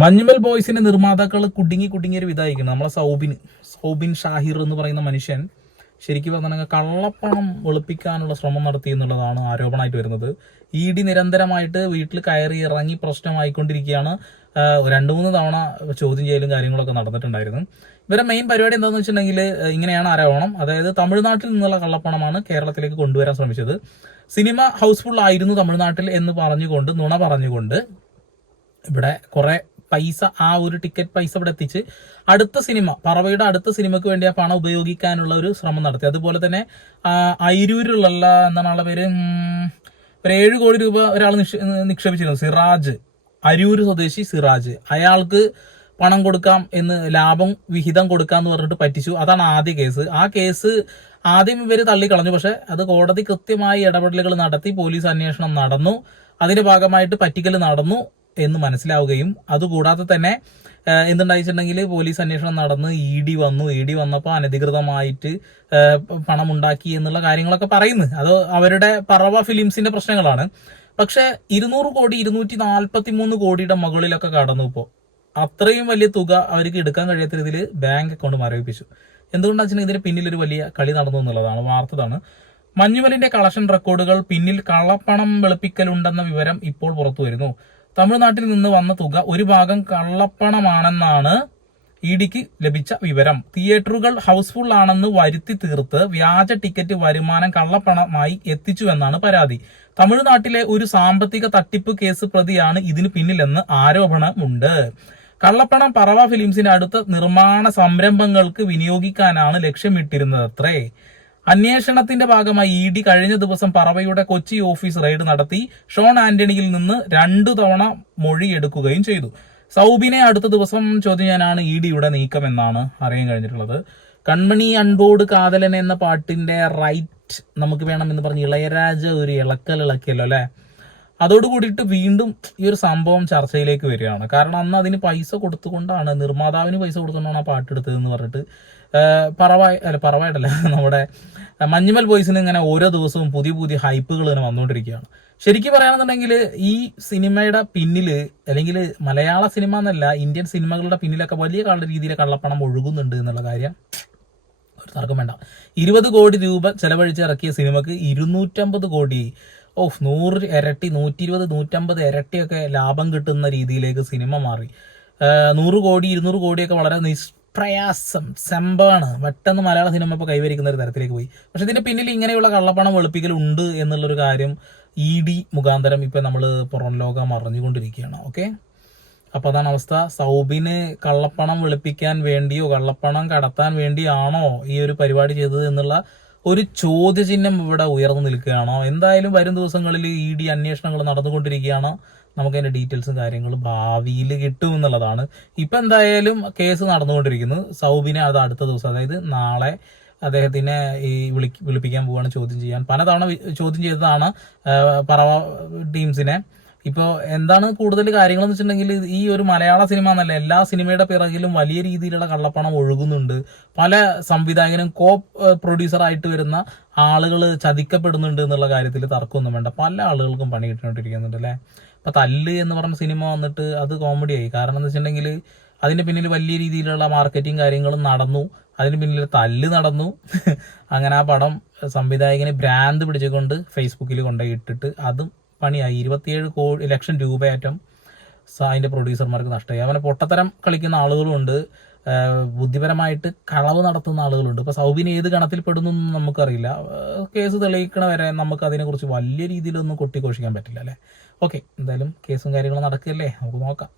മഞ്ഞുമൽ ബോയ്സിന്റെ നിർമ്മാതാക്കൾ കുടുങ്ങി കുടുങ്ങിയ ഒരു നമ്മളെ സൗബിൻ സൗബിൻ ഷാഹിർ എന്ന് പറയുന്ന മനുഷ്യൻ ശരിക്കും പറഞ്ഞാൽ കള്ളപ്പണം വെളുപ്പിക്കാനുള്ള ശ്രമം നടത്തി എന്നുള്ളതാണ് ആരോപണമായിട്ട് വരുന്നത്. ഇ ഡി നിരന്തരമായിട്ട് വീട്ടിൽ കയറി ഇറങ്ങി പ്രശ്നമായിക്കൊണ്ടിരിക്കുകയാണ്. രണ്ട് മൂന്ന് തവണ ചോദ്യം ചെയ്യലും കാര്യങ്ങളൊക്കെ നടന്നിട്ടുണ്ടായിരുന്നു. ഇവരെ മെയിൻ പരിപാടി എന്താണെന്ന് വെച്ചിട്ടുണ്ടെങ്കിൽ ഇങ്ങനെയാണ് ആരോപണം. അതായത് തമിഴ്നാട്ടിൽ നിന്നുള്ള കള്ളപ്പണമാണ് കേരളത്തിലേക്ക് കൊണ്ടുവരാൻ ശ്രമിച്ചത്. സിനിമ ഹൗസ്ഫുൾ ആയിരുന്നു തമിഴ്നാട്ടിൽ എന്ന് പറഞ്ഞുകൊണ്ട് നുണ പറഞ്ഞുകൊണ്ട് ഇവിടെ കുറെ പൈസ ആ ഒരു ടിക്കറ്റ് പൈസ ഇവിടെ എത്തിച്ച് അടുത്ത സിനിമ പറവയുടെ അടുത്ത സിനിമയ്ക്ക് വേണ്ടി ആ പണം ഉപയോഗിക്കാനുള്ള ഒരു ശ്രമം നടത്തി. അതുപോലെ തന്നെ ആ, അയിരൂരിലുള്ള എന്താണ് ആളുടെ പേര് ഒരു ഏഴ് കോടി രൂപ ഒരാൾ നിക്ഷേപിച്ചിരുന്നു. സിറാജ് അരൂർ സ്വദേശി സിറാജ്. അയാൾക്ക് പണം കൊടുക്കാം എന്ന് ലാഭം വിഹിതം കൊടുക്കാം എന്ന് പറഞ്ഞിട്ട് പറ്റിച്ചു. അതാണ് ആദ്യ കേസ്. ആ കേസ് ആദ്യം ഇവർ തള്ളിക്കളഞ്ഞു. പക്ഷെ അത് കോടതി കൃത്യമായി ഇടപെടലുകൾ നടത്തി പോലീസ് അന്വേഷണം നടന്നു. അതിന്റെ ഭാഗമായിട്ട് പറ്റിക്കൽ നടന്നു. എന്ന് മനസ്സിലാവുകയും അതുകൂടാതെ തന്നെ എന്തുണ്ടായിച്ചിട്ടുണ്ടെങ്കിൽ പോലീസ് അന്വേഷണം നടന്ന് ഇ ഡി വന്നു. ഇ ഡി വന്നപ്പോൾ അനധികൃതമായിട്ട് പണമുണ്ടാക്കി എന്നുള്ള കാര്യങ്ങളൊക്കെ പറയുന്നു. അത് അവരുടെ പറവ ഫിലിംസിന്റെ പ്രശ്നങ്ങളാണ്. പക്ഷെ ഇരുന്നൂറ് കോടി ഇരുന്നൂറ്റി നാൽപ്പത്തി മൂന്ന് കോടിയുടെ മുകളിലൊക്കെ കടന്നു ഇപ്പോൾ അത്രയും വലിയ തുക അവർക്ക് എടുക്കാൻ കഴിയാത്ത രീതിയിൽ ബാങ്ക് അക്കൗണ്ട് മരവിപ്പിച്ചു എന്തുകൊണ്ടാണെന്ന് വെച്ചിട്ടുണ്ടെങ്കിൽ ഇതിന് പിന്നിൽ ഒരു വലിയ കളി നടന്നു എന്നുള്ളതാണ് വാർത്തതാണ്. മഞ്ഞുമലിന്റെ കളക്ഷൻ റെക്കോർഡുകൾ പിന്നിൽ കള്ളപ്പണം വെളുപ്പിക്കലുണ്ടെന്ന വിവരം ഇപ്പോൾ പുറത്തു വരുന്നു. തമിഴ്നാട്ടിൽ നിന്ന് വന്ന തുക ഒരു ഭാഗം കള്ളപ്പണമാണെന്നാണ് ഇ ഡിക്ക് ലഭിച്ച വിവരം. തിയേറ്ററുകൾ ഹൗസ്ഫുൾ ആണെന്ന് വരുത്തി തീർത്ത് വ്യാജ ടിക്കറ്റ് വരുമാനം കള്ളപ്പണമായി എത്തിച്ചുവെന്നാണ് പരാതി. തമിഴ്നാട്ടിലെ ഒരു സാമ്പത്തിക തട്ടിപ്പ് കേസ് പ്രതിയാണ് ഇതിന് പിന്നിലെന്ന് ആരോപണമുണ്ട്. കള്ളപ്പണം പറവ ഫിലിംസിന്റെ അടുത്ത നിർമ്മാണ സംരംഭങ്ങൾക്ക് വിനിയോഗിക്കാനാണ് ലക്ഷ്യമിട്ടിരുന്നതത്രേ. അന്വേഷണത്തിന്റെ ഭാഗമായി ഇ ഡി കഴിഞ്ഞ ദിവസം പറവയുടെ കൊച്ചി ഓഫീസ് റെയ്ഡ് നടത്തി ഷോൺ ആന്റണിയിൽ നിന്ന് രണ്ടു തവണ മൊഴി എടുക്കുകയും ചെയ്തു. സൗബിനെ അടുത്ത ദിവസം ചോദ്യം ചെയ്യാനാണ് ഇ ഡിയുടെ നീക്കം എന്നാണ് അറിയാൻ കഴിഞ്ഞിട്ടുള്ളത്. കൺമണി അൺബോർഡ് കാതലൻ എന്ന പാട്ടിന്റെ റൈറ്റ് നമുക്ക് വേണം എന്ന് പറഞ്ഞ് ഇളയരാജ ഒരു ഇളക്കൽ ഇളക്കിയല്ലോ അല്ലെ? അതോട് കൂടിയിട്ട് വീണ്ടും ഈ ഒരു സംഭവം ചർച്ചയിലേക്ക് വരികയാണ്. കാരണം അന്ന് അതിന് പൈസ കൊടുത്തുകൊണ്ടാണ് നിർമ്മാതാവിന് പൈസ കൊടുത്തുകൊണ്ടാണ് ആ പാട്ട് എടുത്തതെന്ന് പറഞ്ഞിട്ട് പറവായ അല്ല പറവായിട്ടല്ല നമ്മുടെ മഞ്ഞുമൽ ബോയ്സിന് ഇങ്ങനെ ഓരോ ദിവസവും പുതിയ പുതിയ ഹൈപ്പുകൾ ഇങ്ങനെ വന്നുകൊണ്ടിരിക്കുകയാണ്. ശരിക്കും പറയുകയാണെന്നുണ്ടെങ്കിൽ ഈ സിനിമയുടെ പിന്നിൽ അല്ലെങ്കിൽ മലയാള സിനിമ എന്നല്ല ഇന്ത്യൻ സിനിമകളുടെ പിന്നിലൊക്കെ വലിയ കള്ള രീതിയിൽ കള്ളപ്പണം ഒഴുകുന്നുണ്ട് എന്നുള്ള കാര്യം ഒരു തർക്കം വേണ്ട. ഇരുപത് കോടി രൂപ ചെലവഴിച്ച് ഇറക്കിയ സിനിമക്ക് ഇരുന്നൂറ്റമ്പത് കോടി ഓഫ് നൂറ് ഇരട്ടി നൂറ്റി ഇരുപത് നൂറ്റമ്പത് ഇരട്ടിയൊക്കെ ലാഭം കിട്ടുന്ന രീതിയിലേക്ക് സിനിമ മാറി. നൂറ് കോടി ഇരുന്നൂറ് കോടിയൊക്കെ വളരെ നിഷ്പ്രയാസം സംഭവമാണ്. പെട്ടെന്ന് മലയാള സിനിമ ഇപ്പോൾ കൈവരിക്കുന്ന ഒരു തരത്തിലേക്ക് പോയി. പക്ഷെ ഇതിന്റെ പിന്നിൽ ഇങ്ങനെയുള്ള കള്ളപ്പണം വെളുപ്പിക്കൽ ഉണ്ട് എന്നുള്ളൊരു കാര്യം ഇ ഡി മുഖാന്തരം ഇപ്പം നമ്മൾ പുറം ലോകം അറിഞ്ഞുകൊണ്ടിരിക്കുകയാണ്. ഓക്കെ? അപ്പോൾ അതാണ് അവസ്ഥ. സൗബിന് കള്ളപ്പണം വെളുപ്പിക്കാൻ വേണ്ടിയോ കള്ളപ്പണം കടത്താൻ വേണ്ടിയാണോ ഈ ഒരു പരിപാടി ചെയ്തത് എന്നുള്ള ഒരു ചോദ്യചിഹ്നം ഇവിടെ ഉയർന്നു നിൽക്കുകയാണോ? എന്തായാലും വരും ദിവസങ്ങളിൽ ഇ ഡി അന്വേഷണങ്ങൾ നടന്നുകൊണ്ടിരിക്കുകയാണ്. നമുക്ക് അതിന്റെ ഡീറ്റെയിൽസും കാര്യങ്ങളും ഭാവിയിൽ കിട്ടും എന്നുള്ളതാണ്. ഇപ്പം എന്തായാലും കേസ് നടന്നുകൊണ്ടിരിക്കുന്നു. സൗബിനെ അത് അടുത്ത ദിവസം അതായത് നാളെ അദ്ദേഹത്തിനെ ഈ വിളി വിളിപ്പിക്കാൻ പോവാണ് ചോദ്യം ചെയ്യാൻ. പലതവണ ചോദ്യം ചെയ്തതാണ് പറവ ടീംസിനെ. ഇപ്പോൾ എന്താണ് കൂടുതൽ കാര്യങ്ങൾ എന്ന് വെച്ചിട്ടുണ്ടെങ്കിൽ ഈ ഒരു മലയാള സിനിമ എന്നല്ല എല്ലാ സിനിമയുടെ പിറകിലും വലിയ രീതിയിലുള്ള കള്ളപ്പണം ഒഴുകുന്നുണ്ട്. പല സംവിധായകനും കോ പ്രൊഡ്യൂസർ ആയിട്ട് വരുന്ന ആളുകൾ ചതിക്കപ്പെടുന്നുണ്ട് എന്നുള്ള കാര്യത്തിൽ തർക്കമൊന്നും വേണ്ട. പല ആളുകൾക്കും പണി കിട്ടിക്കൊണ്ടിരിക്കുന്നുണ്ട് അല്ലേ? ഇപ്പൊ തല്ല് എന്ന് പറഞ്ഞ സിനിമ വന്നിട്ട് അത് കോമഡിയായി കാരണം എന്ന് വെച്ചിട്ടുണ്ടെങ്കിൽ അതിന്റെ പിന്നിൽ വലിയ രീതിയിലുള്ള മാർക്കറ്റിംഗ് കാര്യങ്ങളും നടന്നു. അതിന് പിന്നിൽ തല്ല് നടന്നു. അങ്ങനെ ആ പടം സംവിധായകന് ബ്രാൻഡ് പിടിച്ചുകൊണ്ട് ഫേസ്ബുക്കിൽ കൊണ്ടുപോയി ഇട്ടിട്ട് അതും പണിയായി. ഇരുപത്തിയേഴ് കോടി ലക്ഷം രൂപയറ്റം അതിന്റെ പ്രൊഡ്യൂസർമാർക്ക് നഷ്ടമായി. അവനെ പൊട്ടത്തരം കളിക്കുന്ന ആളുകളുണ്ട്. ബുദ്ധിപരമായിട്ട് കളവ് നടത്തുന്ന ആളുകളുണ്ട്. ഇപ്പോൾ സൗബിന് ഏത് ഗണത്തിൽ പെടുന്നു നമുക്കറിയില്ല. കേസ് തെളിയിക്കണ വരെ നമുക്ക് അതിനെക്കുറിച്ച് വലിയ രീതിയിലൊന്നും കൊട്ടിഘോഷിക്കാൻ പറ്റില്ല അല്ലേ? ഓക്കെ എന്തായാലും കേസും കാര്യങ്ങളും നടക്കില്ലേ നമുക്ക് നോക്കാം.